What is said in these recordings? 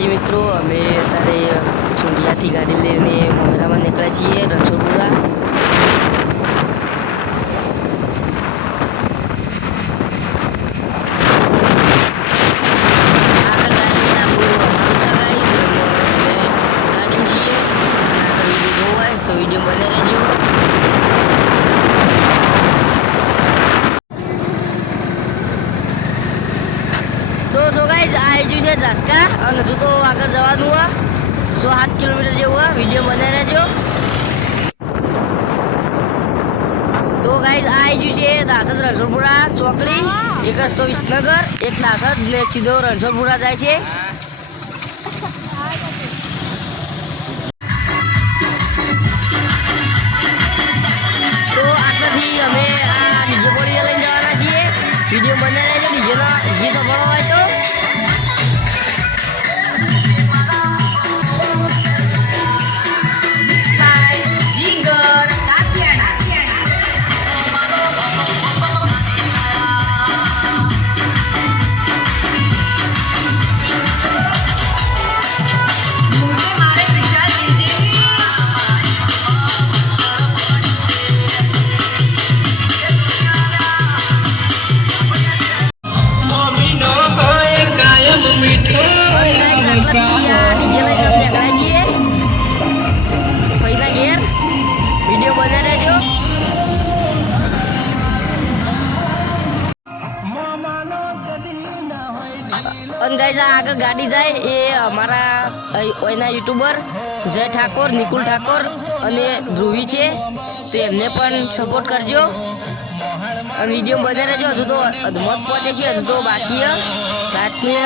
માતાજી મિત્રો, અમે અત્યારે સુંઢિયાથી ગાડી લઈને મમરામાં નીકળ્યા છીએ રણછોડપુરા. સો ગાઈઝ આ આવી ગયું છે ઝાસકા અને હજુ તો આગળ જવાનું હોય 107 કિલોમીટર જેવું હોય. વિડીયો બનાવી રહેજો. તો ગાઈઝ આ આવી ગયું છે દાસદ રણછોડપુરા ચોકડી. એક રસ્તો વિસનગર, એક દાસદ ને એક સીધો રણછોડપુરા જાય છે. તો આટલાથી અમે આ ડીજે બોડી લઈને જવાના છીએ. વિડીયો બનાવી રહેજો. ડીજેના ગીત સાંભળવા હોય તો અને ગાઈઝ આગળ ગાડી જાય એ અમારા એના યુટ્યુબર જય ઠાકોર, નિકુલ ઠાકોર અને ધ્રુવી છે. તો એમને પણ સપોર્ટ કરજો અને વિડીયો બને રહેજો. હજુ તો અધમત પહોંચે છે, હજુ તો બાકી રાતની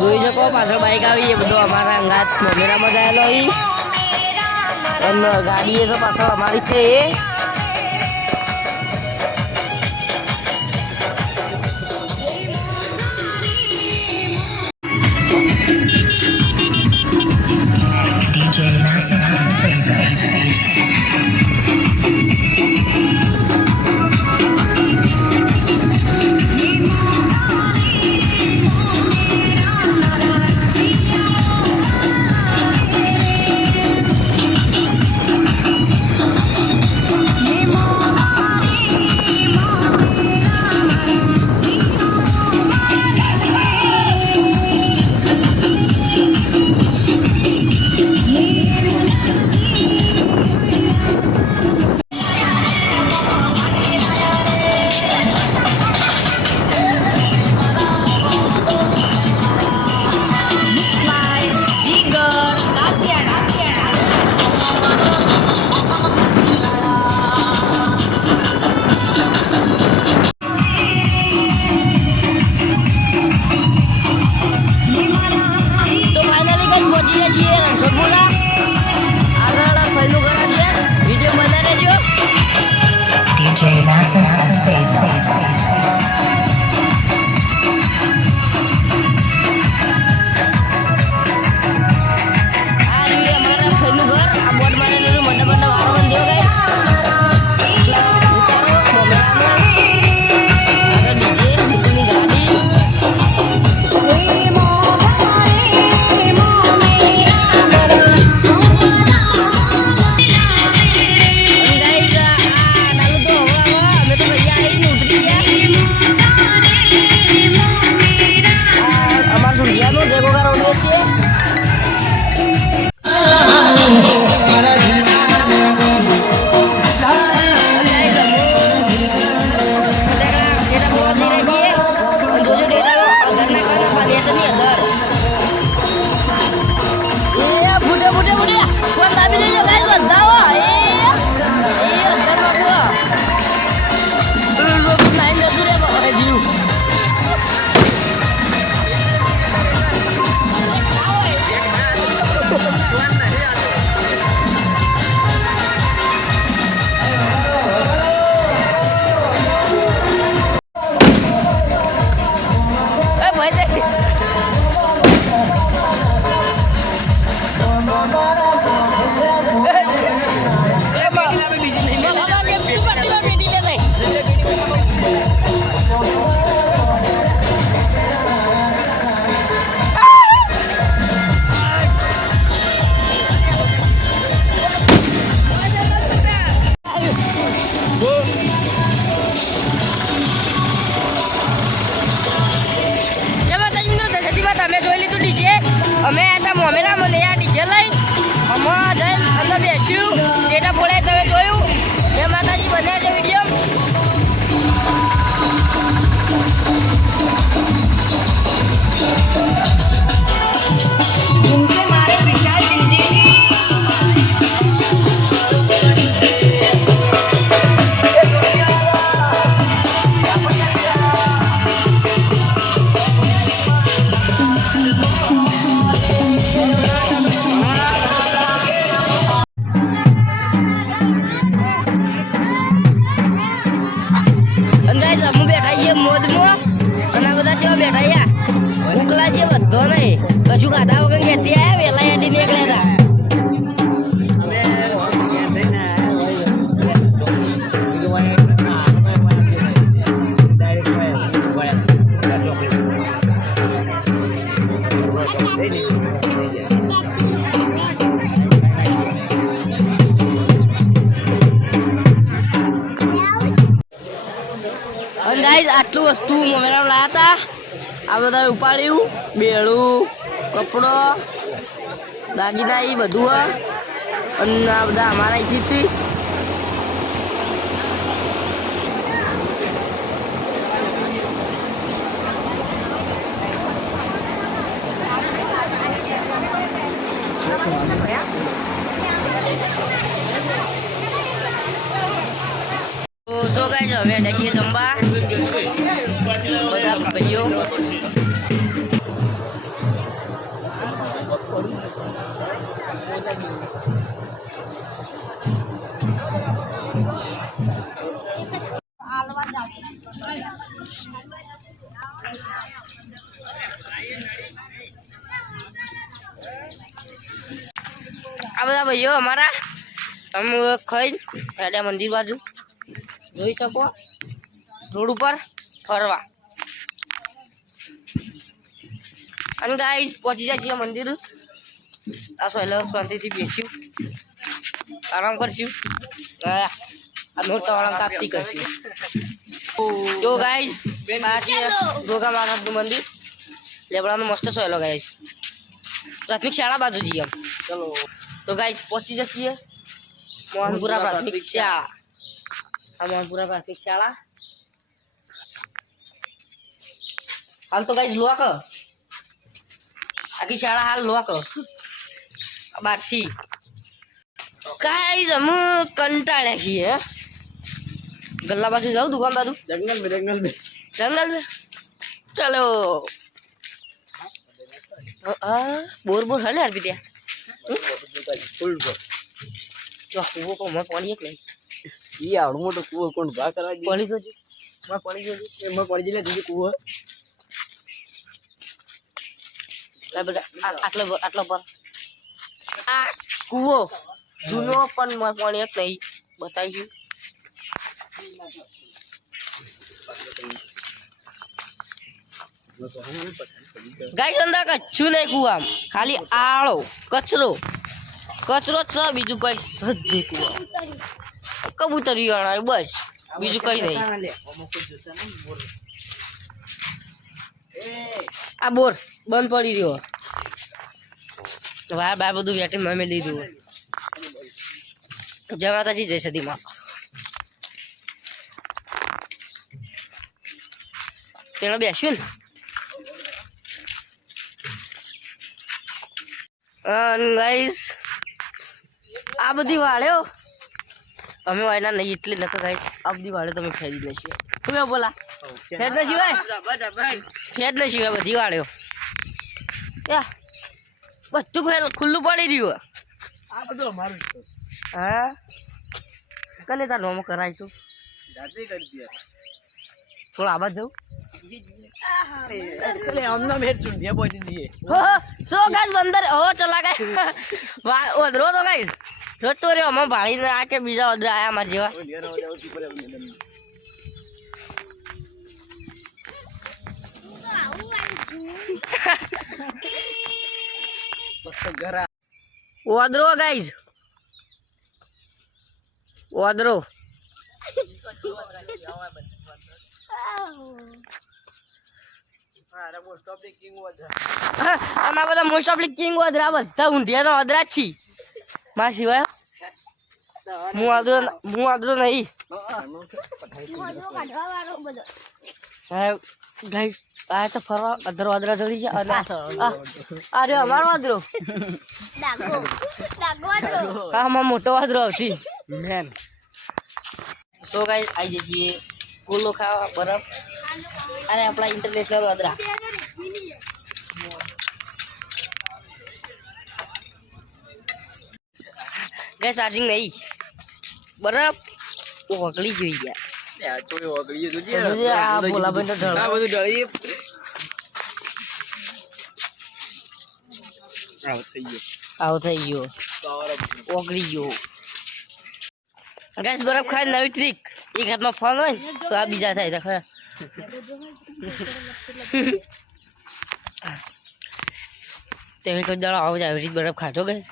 જોઈ શકો પાછળ બાઈક આવી. એ બધો અમારા અંગાત મમેરામાં ગયેલો અને ગાડી એ તો પાછળ અમારી છે. વિડીયોમાં તમે જોઈ લીધું ડીજે. અમે હતા મોમેરા મને આ ડીજે લઈ અમે જઈને અંદર બેસ્યું ટેટા પોળે તમે જોયું. જય માતાજી બન્યા છે વિડીયો. બધો નહીં કશું ખાધા વગર ઘેરથી આવ્યા વેલા હેડી નીકળ્યા હતા. આટલું વસ્તુ મોમેરા લાયા હતા. આ બધા ઉપાડ્યું બેડું કપડો દાગીના એ બધું અને આ બધા અમારા અહીંથી છે. સો ગાઈસ હવે બેસીએ જમવા બધા ભાઈઓ. આ બધા ભાઈઓ અમારા અમે ખાઈ રાજા મંદિર બાજુ જોઈ શકો રોડ ઉપર ફરવા. અને ગાઈસ પહોંચી જાય છીએ મંદિર. આ સોયલો શાંતિથી બેસ્યું આરામ કરશું. આ નોરતાવાળા કાપતી કરશું. જો ગાઈસ આ છે ગોગા મહારાજનું મંદિર. લેબડાનો મસ્ત સોયલો ગાઈસ. પ્રાથમિક શાળા બાજુ જઈએ આમ. ચલો તો ગાઈસ પહોંચી જઈએ મોહનપુરા પ્રાથમિક શાળા. આ મોહનપુરા પ્રાથમિક શાળા હાલ તો ગાઈસ લોક આખી શાળા હાલ લોક બારથી. ગાઈસ અમે કંટાળ્યા છીએ. ગલ્લા બાજુ જાઉં દુકાન બાજુ જંગલ में चलो. બોર હાલે યાર બી ત્યાં કૂવો કો મેં પાણી એક નહીં ઈ આવડો મોટો કૂવો કોણ ભા કરવા દે પાણી જોજો મેં પાણી જોજો એમાં પડી જલે દીદી કૂવો આટલો પર આ કૂવો જૂનો પણ મેં પાણી એક નહીં બતાવી ગયું. ગાઈસ અંદર કચ્છું નહીં કુવામ ખાલી આળો કચરો જ છે બીજું કઈ સજ નહીં કુવા. કબૂતરી અણાય બસ બીજું કઈ નહીં. આ બોર બંધ પડી રહ્યો. વાર બાર બધું વેટી મેં લીધું. જય માતાજી જય સદીમાં. તેનો બેસ્યું ને ગાઈસ આ બધી વાળ્યો અમે વાયના નહીં એટલી નતો થાય. આ બધી વાળ્યો તમે ફેરી નશી તમે બોલા ફેર ન સિવાય બધી વાળ્યો બધું ખુલ્લું પડી રહ્યું. હા કલે તાર નોમો કરાય તું થોડા આબાદ જાઉં બંદર હો ચલા ગયા ઓદરો તો ગાઈસ જતો રહ્યો અમે ભાઈ આ કે બીજા ઓદરા આયા અમારા જેવા. ઓદરો ગાઈસ ઓદરો આમાં બધા મોસ્ટ ઓફલી કિંગ વધરા બધા ઊંધિયાનો વધરા જ છી માં સિવાય હું આદરો નહીં ગાઈસ આ તો ફરવા અધર વાદરા ચડી છે અરે અમારો વાદરો હા માં મોટો વાદરો આવતી મેન સો ગાઈસ આવી જઈએ છીએ કોલો ખાવા બરફ અરે આપણા ઇન્ટરનેશનલ વાદરા ગાઈસ ચાર્જિંગ નહીં બરફ ઓગળી જોઈ ગયા બોલા ભાઈ આવો થઈ ગયો ઓગળી ગયો ગાઈસ બરફ ખાય નવી ટ્રીક એક હાથમાં ફોન હોય ને તો આ બીજા થાય તો ખરા તમે કોઈ દાડો આવો જ આવી રીતે બરફ ખાતો ગઈ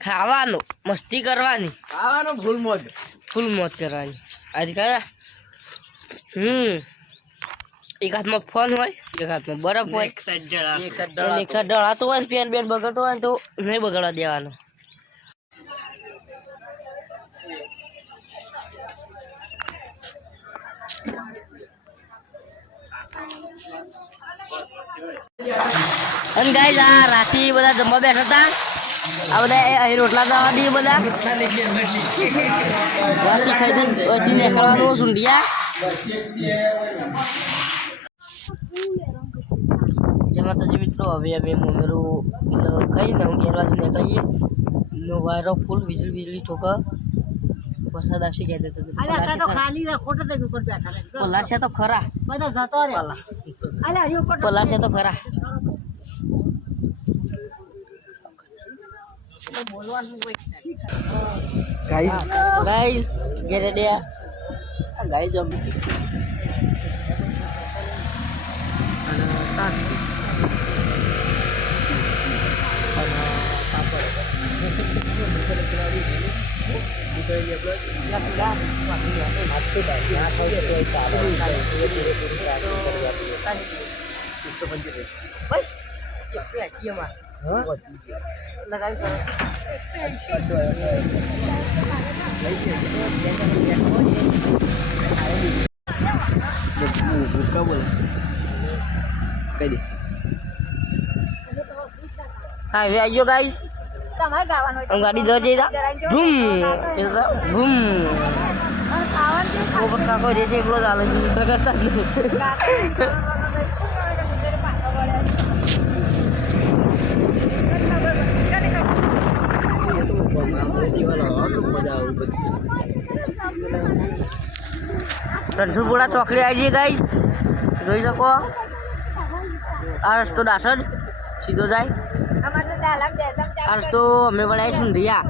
ખાવાનું મસ્તી કરવાની ફૂલ મોજ કરવાની આજે કયા એક હાથમાં ફોન હોય એક હાથમાં બરફ હોય એક સાઈડ ડળાતો હોય ને પેન બગડતો હોય તો નહીં બગડવા દેવાનો અને ગાઈસ આ રાતે બધા જમવા બેઠા હતા આ બધા અહીં રોટલા જવા દઈએ બધા વાતી ખાઈ દે પછી નીકળવાનું સુંઢિયા જય માતાજી મિત્રો હવે અમે મમેરું ખાઈને હું ઘેર બાજુ નીકળીએ નો વાયરો ફૂલ વીજળી ઠોકર વરસાદ આવશે કહેતો પલાર છે તો ખરા પલાર છે તો ખરા ગાઈસ ઘેરે દે ગાઈસ જમ બસ લગાવી હા હવે આવી ગયો ગાઈસ ગાડી જવા જઈ ભૂમ ભૂમ ઉપર કાકો જે છે એકલો ચાલે કરતા રણછોડપુરા ચોકડી આવી જઈએ ગાઈસ જોઈ શકો આ રસ્તો દાસજ સીધો જાય આ રસ્તો અમે વળાય સુંધિયા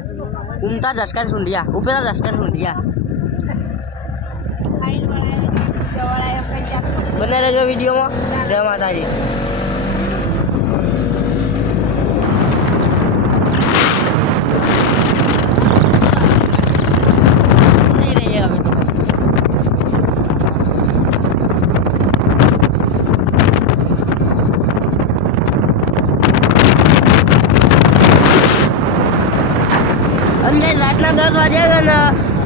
ઉમતા જસકા સુંધિયા ઉપેલા જસકા સુંધિયા બને રહેજો વિડીયોમાં જય માતાજી અને રાતના 10 વાગે ને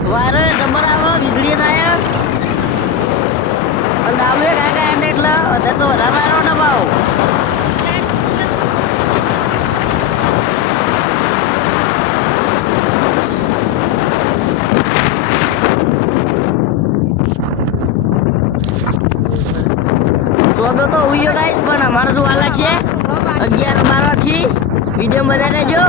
વારો જબર આવે વીજળી થાય અને દામે કાંઈ કાંઈ એટલે વધારે તો વધારે વારો દબાવો ચોથો તો ઉયો ગાઈશ પણ અમારે શું હાલત છે 11-12 થી વિડીયો બનાવી રહેજો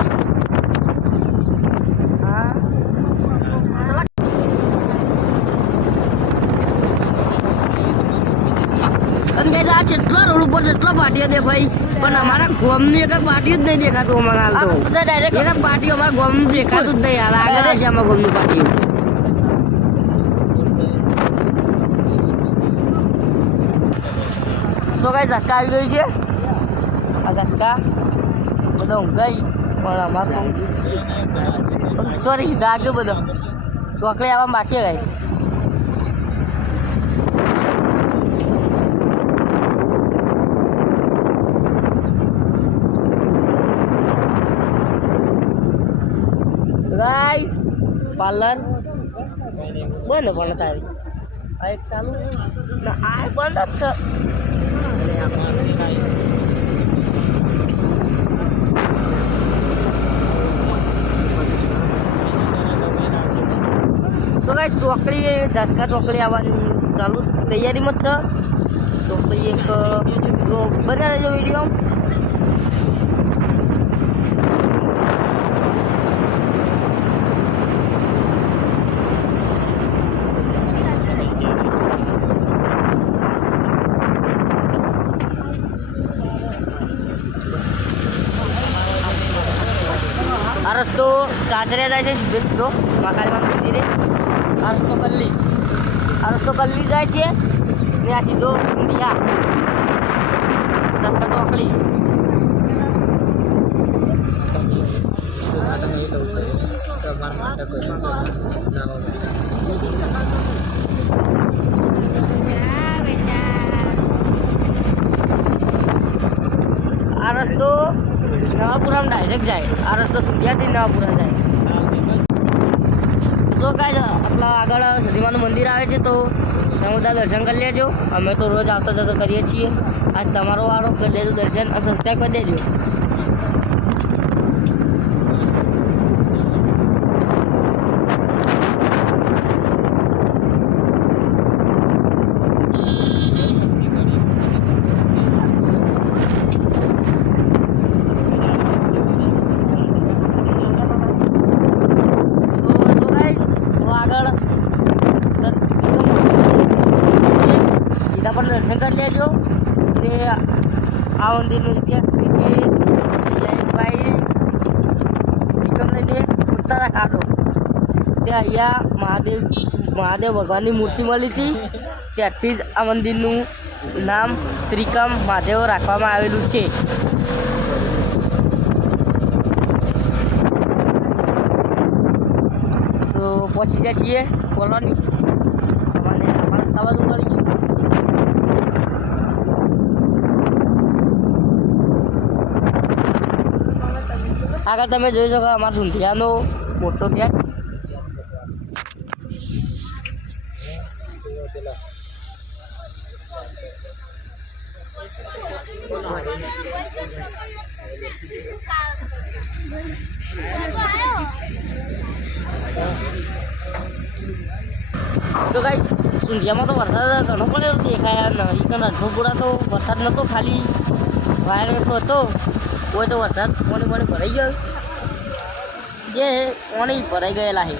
અને ગાઈસ આ જેટલા રોડ ઉપર જેટલા પાર્ટીઓ દેખાય પણ અમારા ગામની એક પાર્ટીઓ જ નહીં દેખાતું અમારે હાલ તો ડાયરેક્ટ એક પાર્ટીઓ અમારા ગામનું દેખાતું જ નહીં હાલ આગળ છે અમારા ગામની પાર્ટીઓ સો ગાઈસ ઝસકા આવી ગઈ છે આ ઝસકા બધો ઊંઘાઈ પણ અમારે તો સોરી જાગે બધો ચોકડી આવવા બાકી ગાઈસ ગાઈસ પાર્લર બંધ પણ તારી આ એક ચાલુ ના આ બંધ જ છે. સો ગાઈસ ચોકડી ઝાસકા ચોકડી આવવાની ચાલુ તૈયારીમાં જ છે. ચોકડી એક જો બને રહેજો વિડીયો. આ રસ્તો ચાચરે જાય છે સીધો સીધો મહાકાળીમાં મંદિરે. આ રસ્તો કલ્લી જાય છે ને આ સીધો ઊંધિયા રસ્તા ચોકડી. આ રસ્તો નવાપુરામાં ડાયરેક્ટ જાય. આ રસ્તો સુધિયાથી નવાપુરા જાય. તો કાંઈ આટલા આગળ સદીમાનું મંદિર આવે છે તો તમે બધા દર્શન કરી લેજો. અમે તો રોજ આવતા જતા કરીએ છીએ. આજ તમારો વારો કરી દેજો દર્શન અને સબસ્ક્રાઈબ કરી દેજો. પણ દર્શન કરી લેજો. તે આ મંદિરનો ઇતિહાસ છે કે ભાઈ નિગમ લઈને ઉત્તરા ખાડો તે અહીંયા મહાદેવ ભગવાનની મૂર્તિ મળી હતી. ત્યારથી જ આ મંદિરનું નામ ત્રિકમ મહાદેવ રાખવામાં આવેલું છે. તો પહોંચી જાય છીએ કોલોની. અને અમારા રસ્તા બાજુ મળીશું. આગળ તમે જોઈ શકો અમારા સુંધિયાનો મોટો ગેટ. તો ગાઈસ સુંધિયામાં તો વરસાદ ઘણો પડ્યો દેખાય. રણછોડપુરા તો વરસાદ નહોતો, ખાલી વાયર હતો. કોઈ તો વરસાદ પાણી ભરાઈ ગયો. જે પાણી ભરાઈ ગયેલા છે.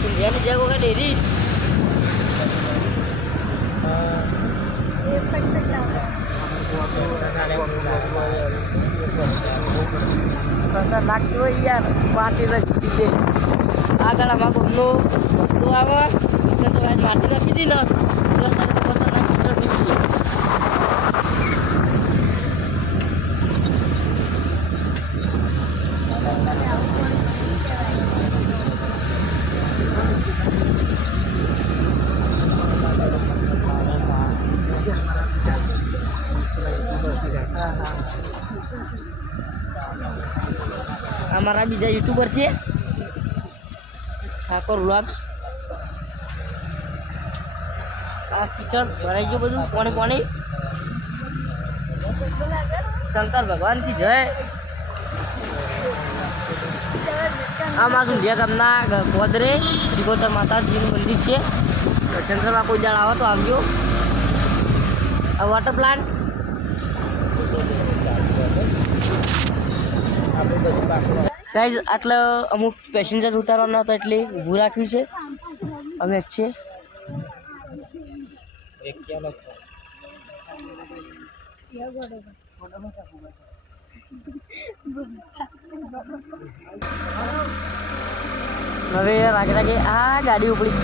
સુંધિયાની જગ્યા કે ડેરી લાગતું હોય યાર. માટી છૂટી દે આગળ આમાં ગમનો બકરું આવે તો માટી નાખી દી ને પોતાના ચિત્ર દિવસે. અમારા બીજા યુટ્યુબર છે ઠાકોર વ્લોગ્સ. આ કિચડ ભરાઈ ગયું બધું પાણી. શંકર ભગવાન કી જય. આમાં સુંધિયા ગામના ગોદરે શિકોતર માતાજીનું મંદિર છે. દર્શન કરવા કોઈ દાડ આવો તો આવજો. આ વોટર પ્લાન્ટ ગાઈઝ આટલે અમુક પેસેન્જર ઉતારવાના હતા એટલે ઊભું રાખ્યું છે. અમે જ છીએ. હવે રાગે આ ગાડી ઉપડી.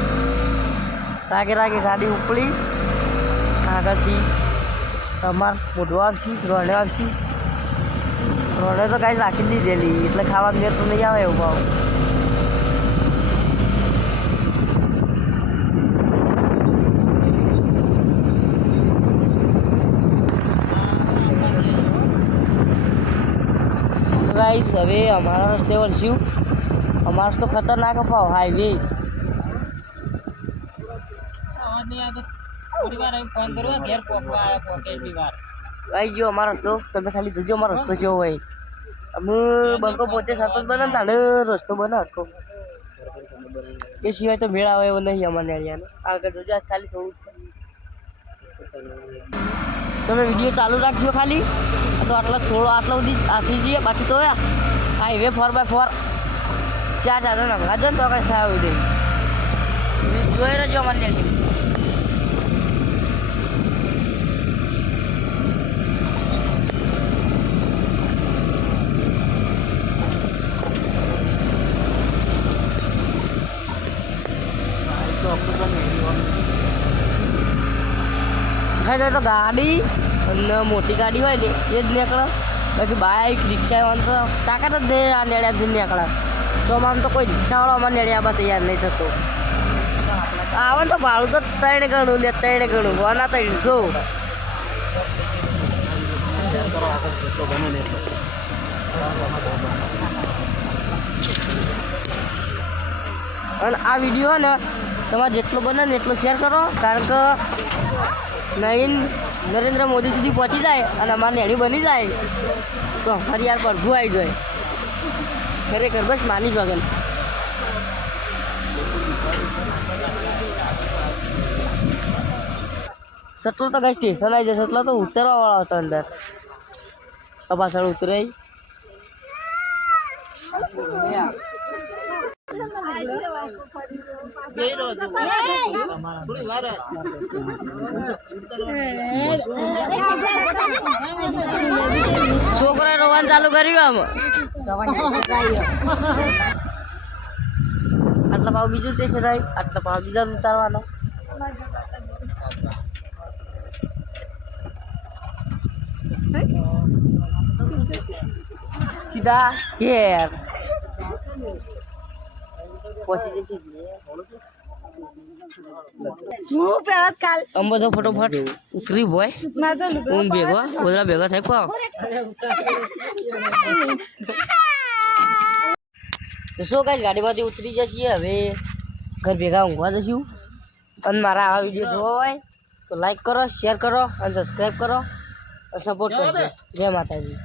રાગે ગાડી ઉપડી. આગળથી તમાર મોઢું આવશે, રોડે આવશે. રોડે તો કાંઈ રાખી દીધેલી એટલે ખાવા મેર તો નહીં આવે એવું ભાવ. ગાઈસ હવે અમારા રસ્તે વળશું. અમારો રસ્તો ખતરનાક અપાવ હાઈવે. આવી ગયો અમારો રસ્તો. તમે ખાલી જોજો અમારો રસ્તો કેવો હોય. અમે બંકો પોતે સરપંચ બને ને તાણે રસ્તો બને આખો. એ સિવાય તો મેળ આવે એવો નહીં અમારે એરિયાનો. આગળ જોજો આજ ખાલી થોડું છે. તમે વિડીયો ચાલુ રાખજો ખાલી. તો આટલા સુધી આથી જઈએ. બાકી તો હાઈવે 4x4 ચાર સાધન હંગાજો ને તો કંઈ થાય દે. જોઈ રહેજો અમારે ત્યાં. ખાઈ જાય તો ગાડી અને મોટી ગાડી હોય ને એ જ નીકળે. બાકી બાઇક રિક્ષા એવાનું તો તાકાત જ નહીં આ નેળિયાથી નીકળે. ચોમામાં તો કોઈ રિક્ષાવાળો અમારે નેળિયામાં તૈયાર નહીં થતો. આવે ને તો ભાડું તો 3 ગણું લે 3 ગણું વાના 300. અને આ વિડીયો ને તમારે જેટલો બને ને એટલો શેર કરો. કારણ કે નવીન નરેન્દ્ર મોદી સુધી પહોંચી જાય અને અમારે નેણી બની જાય તો અમારી યાર પ્રભુ આવી જાય. ખરેખર બસ માની વગર. સટલો તો કઈ સ્ટેશન આવી જાય. સટલો તો ઉતરવાવાળો હતો અંદર. પાછળ ઉતરાય. છોકરા રોવાનું ચાલુ કર્યું. આટલા ભાવ બીજું સ્ટેશન આવી. આટલા ભાવ બીજા ઉતારવાનો. સીધા ઘેર પહોંચી જશે. આમ બધો ફટોફટ ઉતરી બોય. હું ભેગો બધા ભેગા થાય કો. તો શું કઈ ગાડીમાંથી ઉતરી જશે. હવે ઘર ભેગા ઊંઘવા જશું. અને મારા આવા વિડીયો જોવા હોય તો લાઈક કરો, શેર કરો અને સબસ્ક્રાઈબ કરો. સપોર્ટ કરજો. જય માતાજી.